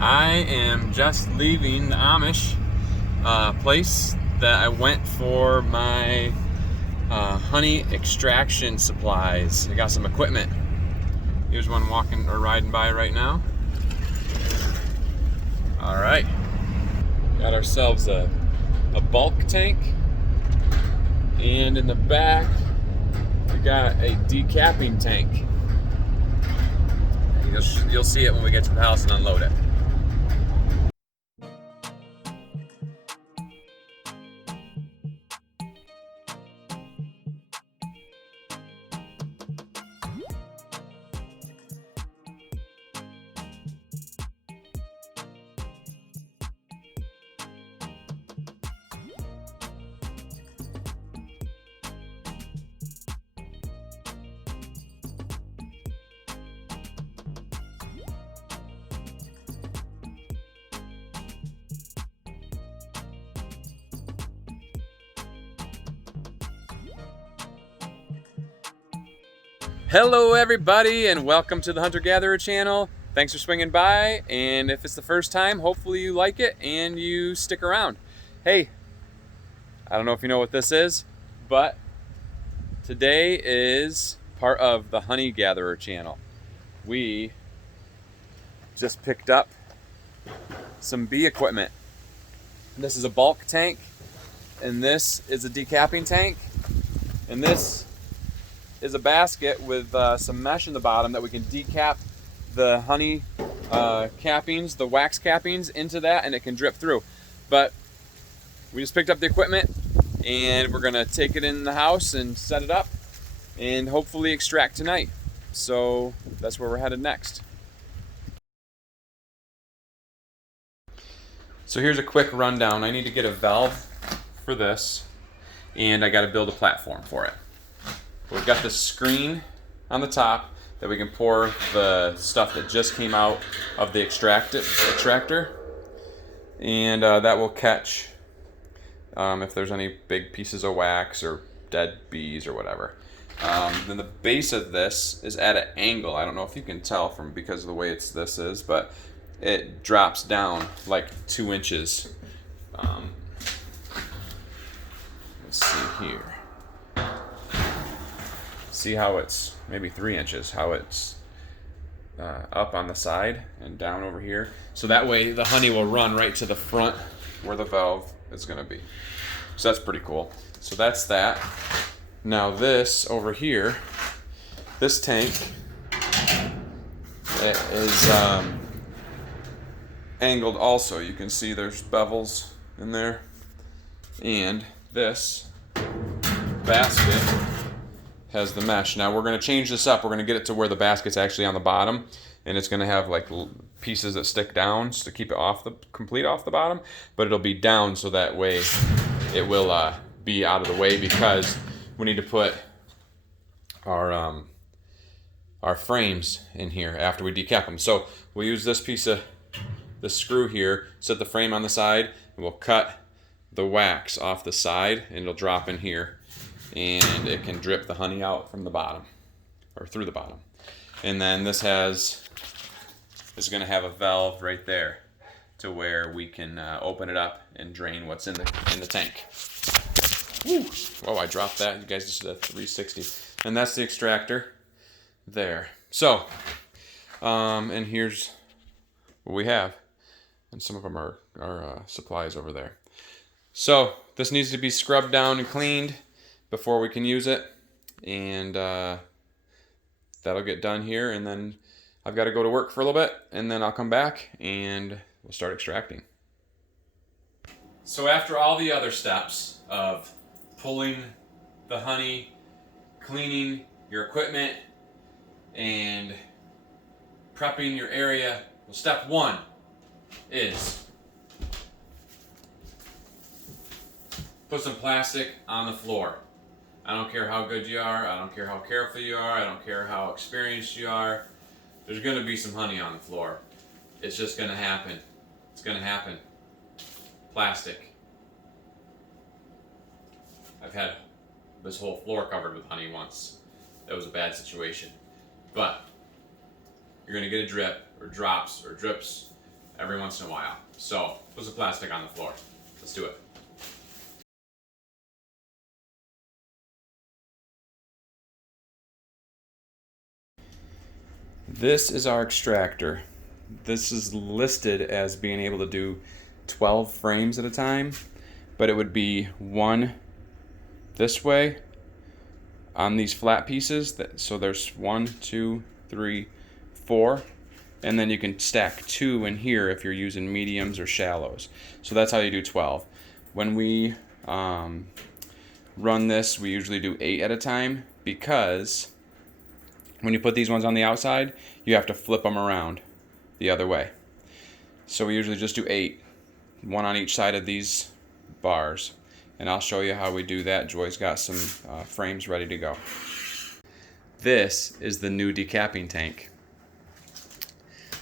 I am just leaving the Amish place that I went for my honey extraction supplies. I got some equipment. Here's one walking or riding by right now. All right, got ourselves a bulk tank, and in the back we got a decapping tank. You'll see it when we get to the house and unload it. Hello everybody, and welcome to the Hunter Gatherer channel. Thanks for swinging by, and if it's the first time, hopefully you like it and you stick around. Hey, I don't know if you know what this is, but today is part of the Honey Gatherer channel. We just picked up some bee equipment. This is a bulk tank, and this is a decapping tank, and this is a basket with some mesh in the bottom that we can decap the honey cappings, the wax cappings into that, and it can drip through. But we just picked up the equipment and we're gonna take it in the house and set it up and hopefully extract tonight. So that's where we're headed next. So here's a quick rundown. I need to get a valve for this, and I got to build a platform for it. We've got this screen on the top that we can pour the stuff that just came out of the extractor, and that will catch if there's any big pieces of wax or dead bees or whatever. Then the base of this is at an angle. I don't know if you can tell from because of the way this is, but it drops down like 2 inches. Let's see here. See how it's maybe 3 inches, how it's up on the side and down over here. So that way the honey will run right to the front where the valve is going to be. So that's pretty cool. So that's that. Now this over here, this tank is angled also. You can see there's bevels in there. And this basket has the mesh. Now we're going to change this up. We're going to get it to where the basket's actually on the bottom, and it's going to have like pieces that stick down to keep it complete off the bottom, but it'll be down so that way it will be out of the way, because we need to put our frames in here after we decap them. So we'll use this piece of the screw here, set the frame on the side, and we'll cut the wax off the side, and it'll drop in here, and it can drip the honey out from the bottom or through the bottom. And then this is going to have a valve right there to where we can open it up and drain what's in the tank. Woo! Whoa, I dropped that. You guys just did a 360. And that's the extractor there. So, and here's what we have. And some of them are supplies over there. So this needs to be scrubbed down and cleaned before we can use it, and that'll get done here, and then I've got to go to work for a little bit, and then I'll come back and we'll start extracting. So after all the other steps of pulling the honey, cleaning your equipment, and prepping your area, well, step 1 is put some plastic on the floor. I don't care how good you are, I don't care how careful you are, I don't care how experienced you are, there's going to be some honey on the floor. It's just going to happen. It's going to happen. Plastic. I've had this whole floor covered with honey once. That was a bad situation. But you're going to get a drip or drops or drips every once in a while. So put some plastic on the floor. Let's do it. This is our extractor. This is listed as being able to do 12 frames at a time, but it would be one this way on these flat pieces. So there's 1, 2, 3, 4, and then you can stack 2 in here if you're using mediums or shallows. So that's how you do 12. When we run this, we usually do 8 at a time, because when you put these ones on the outside, you have to flip them around the other way. So we usually just do 8, one on each side of these bars. And I'll show you how we do that. Joy's got some frames ready to go. This is the new decapping tank.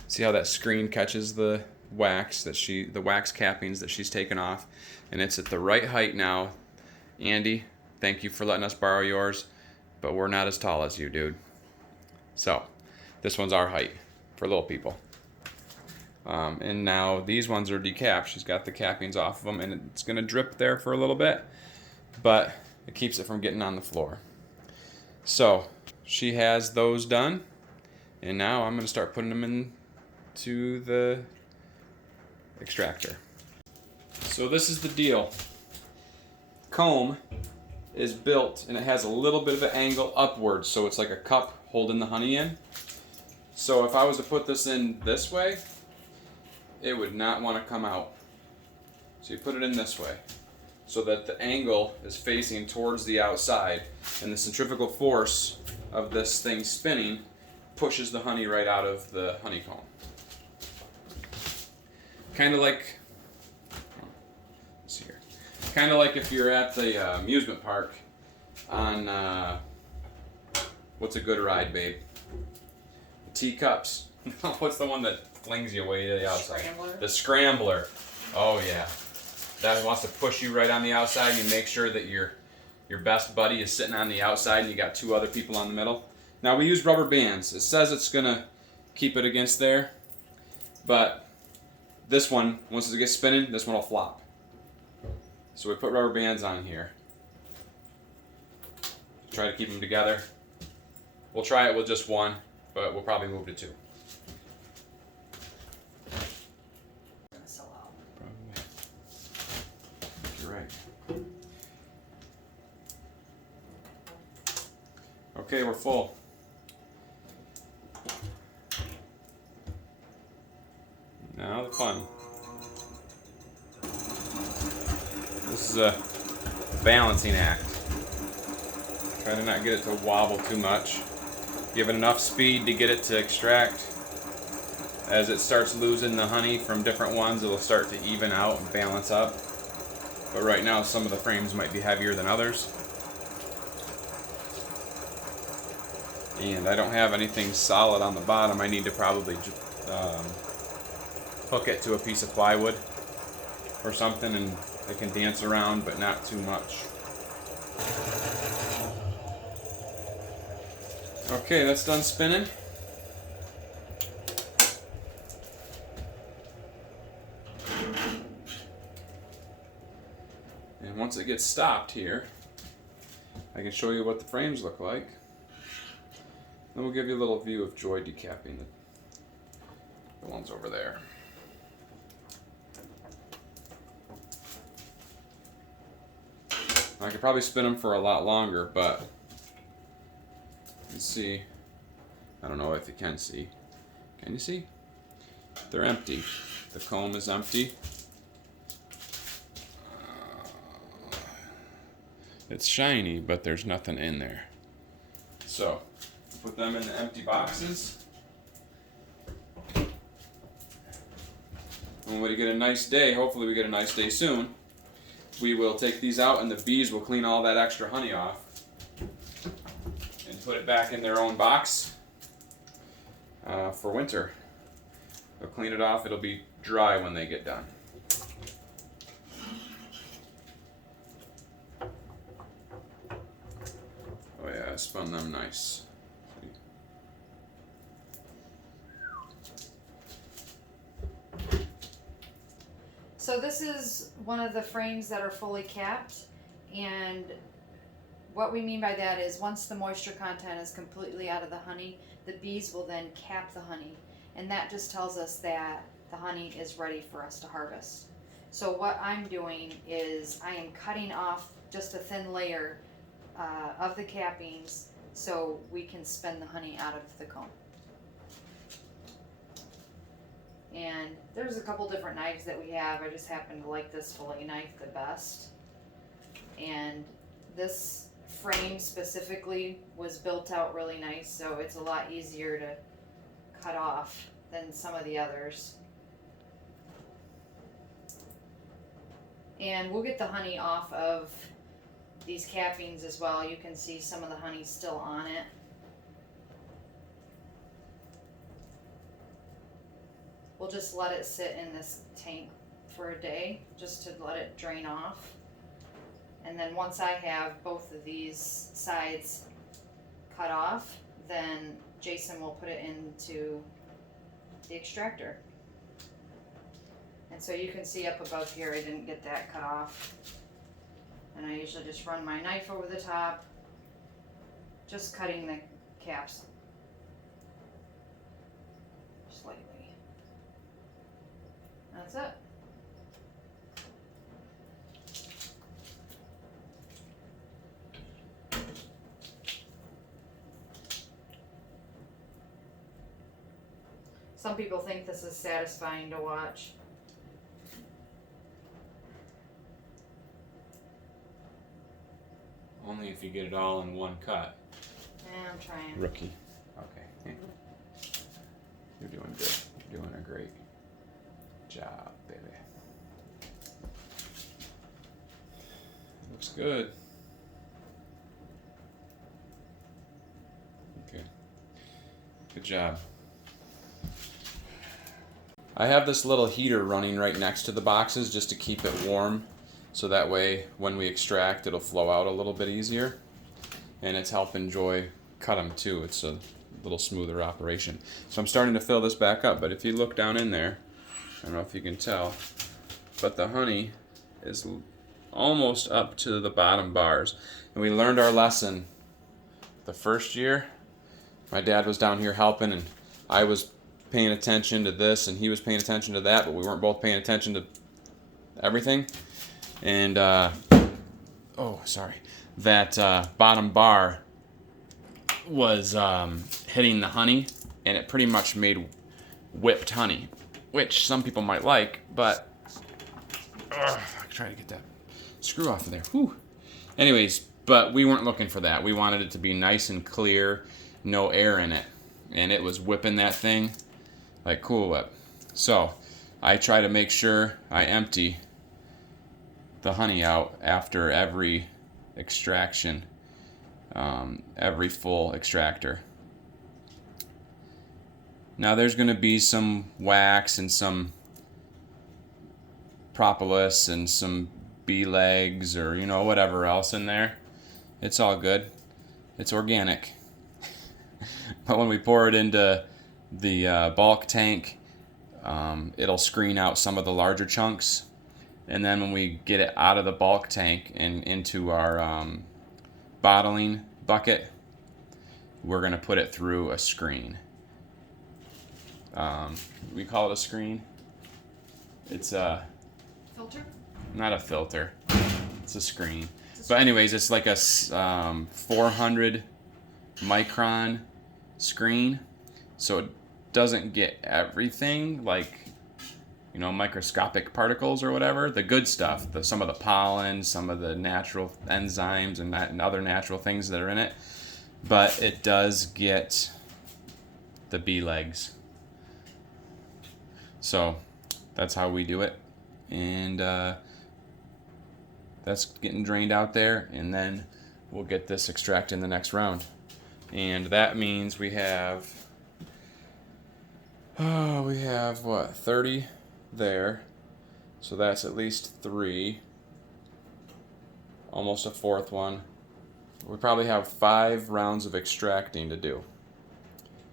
See how that screen catches the wax the wax cappings that she's taken off, and it's at the right height now. Andy, thank you for letting us borrow yours, but we're not as tall as you, dude. So this one's our height for little people. And now these ones are decapped. She's got the cappings off of them, and it's gonna drip there for a little bit, but it keeps it from getting on the floor. So she has those done, and now I'm gonna start putting them into the extractor. So this is the deal. Comb is built, and it has a little bit of an angle upwards, so it's like a cup holding the honey in. So if I was to put this in this way, it would not want to come out. So you put it in this way so that the angle is facing towards the outside, and the centrifugal force of this thing spinning pushes the honey right out of the honeycomb. Kind of like, let's see here. Kind of like if you're at the amusement park on, what's a good ride, babe? The teacups. What's the one that flings you away to the outside? Scrambler. The scrambler. Oh yeah. That wants to push you right on the outside. You make sure that your best buddy is sitting on the outside and you got 2 other people on the middle. Now we use rubber bands. It says it's gonna keep it against there, but this one, once it gets spinning, this one will flop. So we put rubber bands on here. Try to keep them together. We'll try it with just one, but we'll probably move to 2. Gonna sell out. Probably. You're right. Okay, we're full. Now the fun. This is a balancing act. Try to not get it to wobble too much. Give it enough speed to get it to extract. As it starts losing the honey from different ones, it'll start to even out and balance up. But right now, some of the frames might be heavier than others. And I don't have anything solid on the bottom. I need to probably hook it to a piece of plywood or something, and it can dance around, but not too much. Okay, that's done spinning. And once it gets stopped here, I can show you what the frames look like. Then we'll give you a little view of Joy decapping the ones over there. I could probably spin them for a lot longer, but you can see, I don't know if you can see. Can you see? They're empty. The comb is empty. It's shiny, but there's nothing in there. So, put them in the empty boxes. When we get a nice day, hopefully we get a nice day soon, we will take these out and the bees will clean all that extra honey off and put it back in their own box for winter. They'll clean it off. It'll be dry when they get done. Oh yeah, I spun them nice. So this is one of the frames that are fully capped, and what we mean by that is once the moisture content is completely out of the honey, the bees will then cap the honey, and that just tells us that the honey is ready for us to harvest. So what I'm doing is I am cutting off just a thin layer of the cappings so we can spin the honey out of the comb. And there's a couple different knives that we have. I just happen to like this fillet knife the best. And this frame specifically was built out really nice, so it's a lot easier to cut off than some of the others. And we'll get the honey off of these cappings as well. You can see some of the honey still on it. We'll just let it sit in this tank for a day just to let it drain off. And then once I have both of these sides cut off, then Jason will put it into the extractor. And so you can see up above here, I didn't get that cut off. And I usually just run my knife over the top, just cutting the caps slightly. That's it. Some people think this is satisfying to watch. Only if you get it all in one cut. Yeah, I'm trying. Rookie. Okay. You're doing good. You're doing a great job, baby. Looks good. Okay. Good job. I have this little heater running right next to the boxes just to keep it warm, so that way when we extract it'll flow out a little bit easier, and it's helping Joy cut them too. It's a little smoother operation. So I'm starting to fill this back up, but if you look down in there, I don't know if you can tell, but the honey is almost up to the bottom bars. And we learned our lesson the first year. My dad was down here helping, and I was paying attention to this and he was paying attention to that, but we weren't both paying attention to everything. And that bottom bar was hitting the honey, and it pretty much made whipped honey, which some people might like, but I try to get that screw off of there. Whew. Anyways, but we weren't looking for that. We wanted it to be nice and clear, no air in it, and it was whipping that thing like Cool Whip. So I try to make sure I empty the honey out after every extraction, every full extractor. Now there's going to be some wax and some propolis and some bee legs or whatever else in there. It's all good. It's organic. But when we pour it into the bulk tank, it'll screen out some of the larger chunks, and then when we get it out of the bulk tank and into our bottling bucket, we're going to put it through a screen. We call it a screen. It's a Filter? not a filter, it's a screen. But anyways, it's like a 400 micron screen, so it doesn't get everything, like microscopic particles or whatever, the good stuff, some of the pollen, some of the natural enzymes and other natural things that are in it, but it does get the bee legs. So that's how we do it, and that's getting drained out there, and then we'll get this extracted in the next round. And that means we have what, 30 there, so that's at least 3, almost a fourth one. We probably have 5 rounds of extracting to do,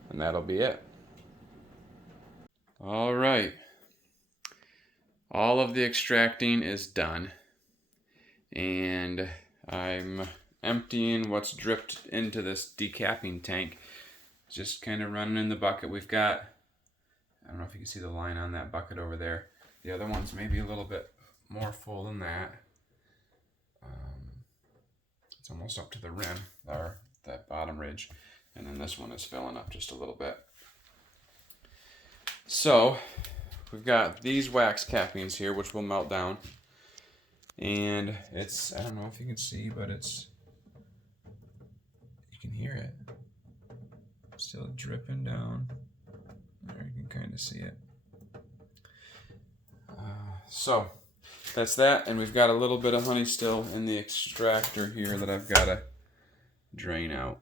and that'll be it. All right, all of the extracting is done, and I'm emptying what's dripped into this decapping tank. Just kind of running in the bucket. We've got, I don't know if you can see the line on that bucket over there. The other one's maybe a little bit more full than that. It's almost up to the rim, or that bottom ridge. And then this one is filling up just a little bit. So we've got these wax cappings here, which will melt down. And it's, I don't know if you can see, but it's, you can hear it. Still dripping down. There, you can kind of see it. So that's that, and we've got a little bit of honey still in the extractor here that I've got to drain out.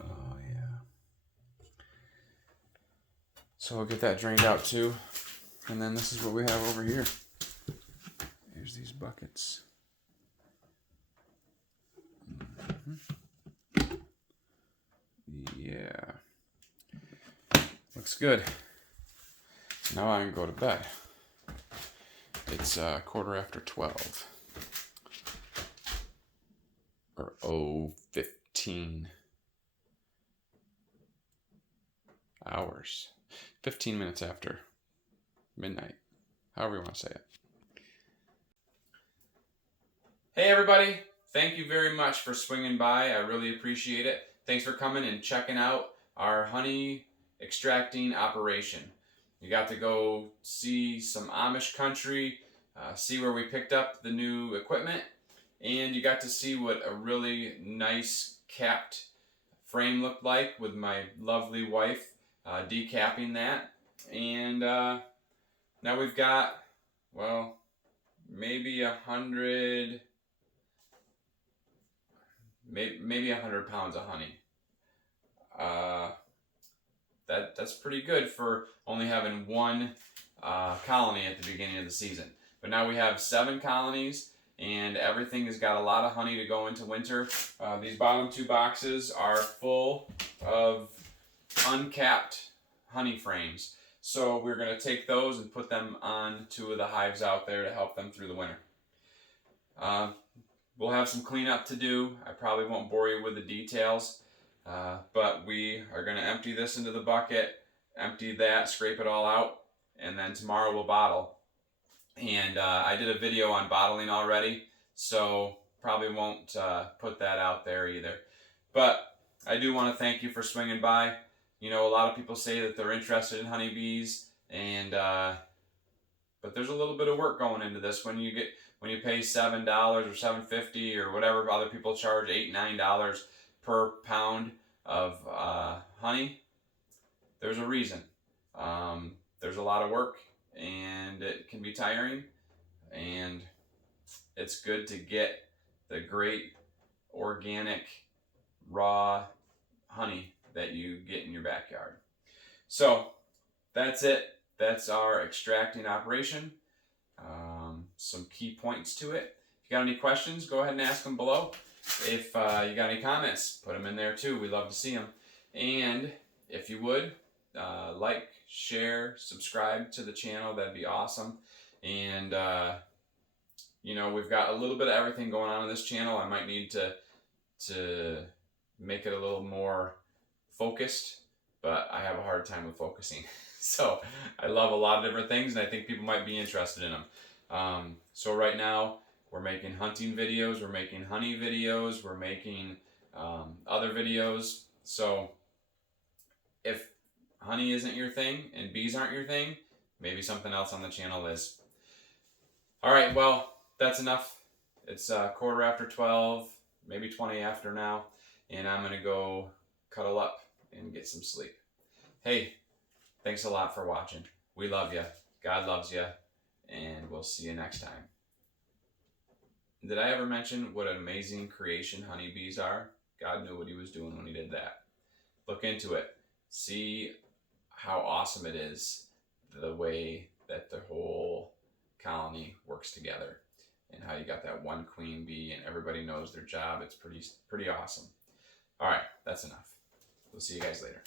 Oh yeah. So we'll get that drained out too, and then this is what we have over here. Here's these buckets. Yeah. Looks good. Now I can go to bed. It's 12:15. Or 0:15 hours. 15 minutes after midnight. However you want to say it. Hey everybody. Thank you very much for swinging by. I really appreciate it. Thanks for coming and checking out our honey extracting operation. You got to go see some Amish country, see where we picked up the new equipment, and you got to see what a really nice capped frame looked like with my lovely wife decapping that. And now we've got, well, maybe 100 pounds of honey. That's pretty good for only having one colony at the beginning of the season. But now we have 7 colonies, and everything has got a lot of honey to go into winter. These bottom 2 boxes are full of uncapped honey frames. So we're going to take those and put them on 2 of the hives out there to help them through the winter. We'll have some cleanup to do. I probably won't bore you with the details. But we are going to empty this into the bucket, empty that, scrape it all out, and then tomorrow we'll bottle. And I did a video on bottling already, so probably won't put that out there either. But I do want to thank you for swinging by. You know, a lot of people say that they're interested in honeybees, and but there's a little bit of work going into this. When you pay $7 or $7.50 or whatever other people charge, $8, $9 per pound of honey, there's a reason. There's a lot of work, and it can be tiring, and it's good to get the great organic raw honey that you get in your backyard. So that's it. That's our extracting operation. Some key points to it. If you got any questions, go ahead and ask them below. If you got any comments, put them in there too. We love to see them. And if you would, like, share, subscribe to the channel, that'd be awesome. And you know, we've got a little bit of everything going on this channel. I might need to make it a little more focused, but I have a hard time with focusing. So I love a lot of different things, and I think people might be interested in them. So right now we're making hunting videos, we're making honey videos, we're making other videos. So if honey isn't your thing and bees aren't your thing, maybe something else on the channel is. All right, well, that's enough. It's 12:15, maybe 20 after now, and I'm gonna go cuddle up and get some sleep. Hey, thanks a lot for watching. We love you. God loves you, and we'll see you next time. Did I ever mention what an amazing creation honeybees are? God knew what he was doing when he did that. Look into it. See how awesome it is, the way that the whole colony works together, and how you got that one queen bee and everybody knows their job. It's pretty awesome. All right, that's enough. We'll see you guys later.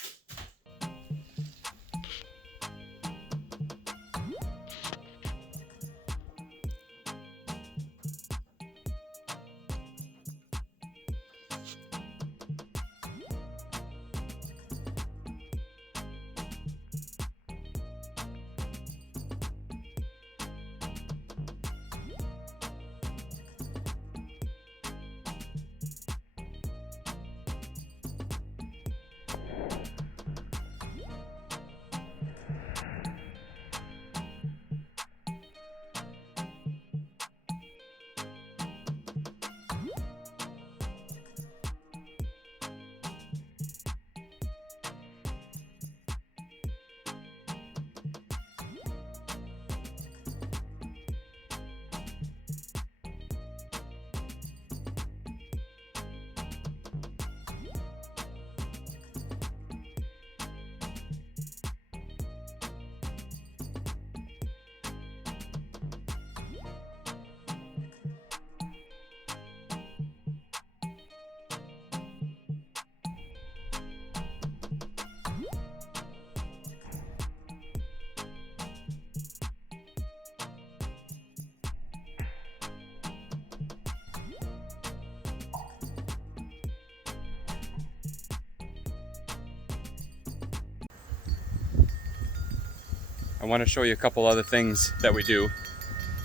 I want to show you a couple other things that we do.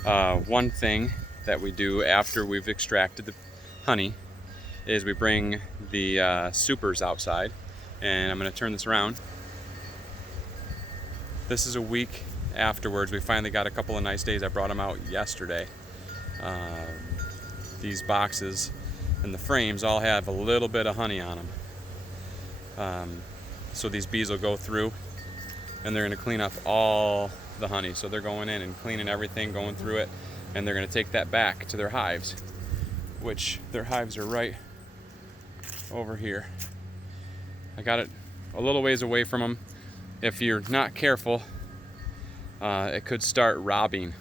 One thing that we do after we've extracted the honey is we bring the supers outside, and I'm going to turn this around. This is a week afterwards. We finally got a couple of nice days. I brought them out yesterday. These boxes and the frames all have a little bit of honey on them. So these bees will go through and they're going to clean up all the honey. So they're going in and cleaning everything, going through it, and they're going to take that back to their hives, which their hives are right over here. I got it a little ways away from them. If you're not careful, it could start robbing.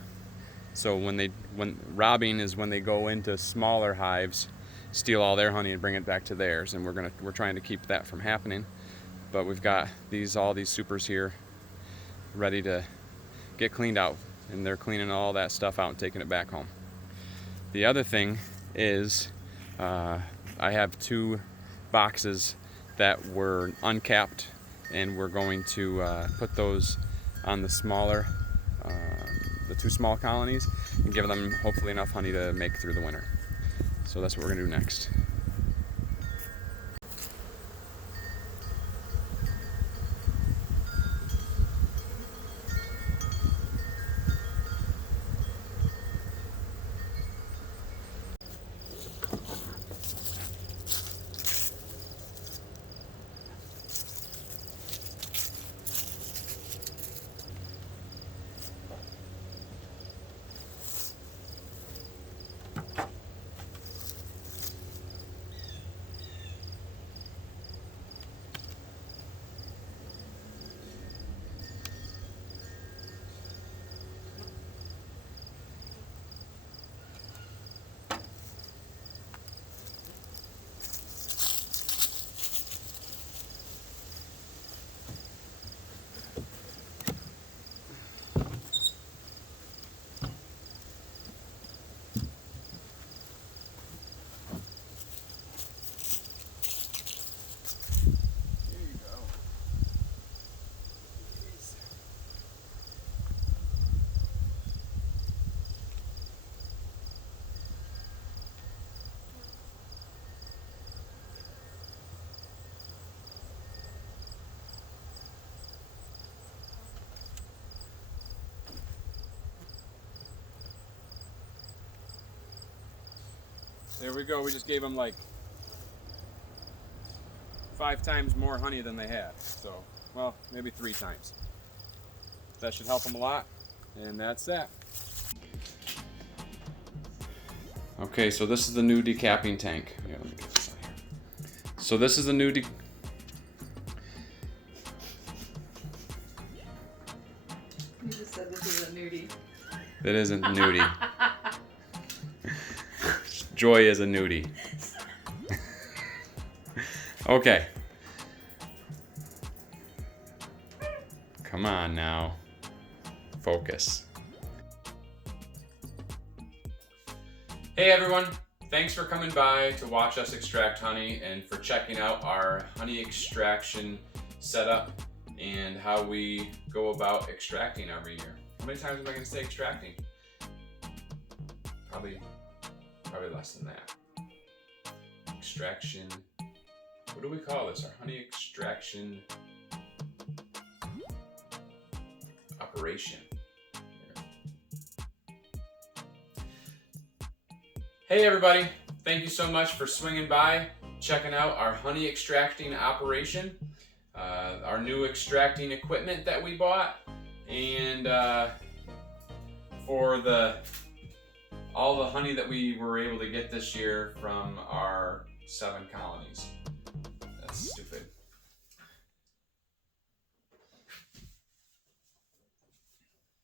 So when robbing is when they go into smaller hives, steal all their honey and bring it back to theirs, and we're trying to keep that from happening. But we've got all these supers here ready to get cleaned out, and they're cleaning all that stuff out and taking it back home. The other thing is I have 2 boxes that were uncapped, and we're going to put those on the smaller, the 2 small colonies, and give them hopefully enough honey to make through the winter. So that's what we're gonna do next. There we go. We just gave them like 5 times more honey than they had. So, well, maybe 3 times. That should help them a lot. And that's that. Okay, so this is the new decapping tank. Yeah, let me get this out here. So this is the new You just said this is a nudie. That isn't nudie. Joy is a nudie. Okay. Come on now. Focus. Hey everyone. Thanks for coming by to watch us extract honey and for checking out our honey extraction setup and how we go about extracting every year. How many times am I going to say extracting? Probably less than that. Extraction. What do we call this? Our honey extraction operation. Hey everybody, thank you so much for swinging by, checking out our honey extracting operation, our new extracting equipment that we bought, and for all the honey that we were able to get this year from our 7 colonies.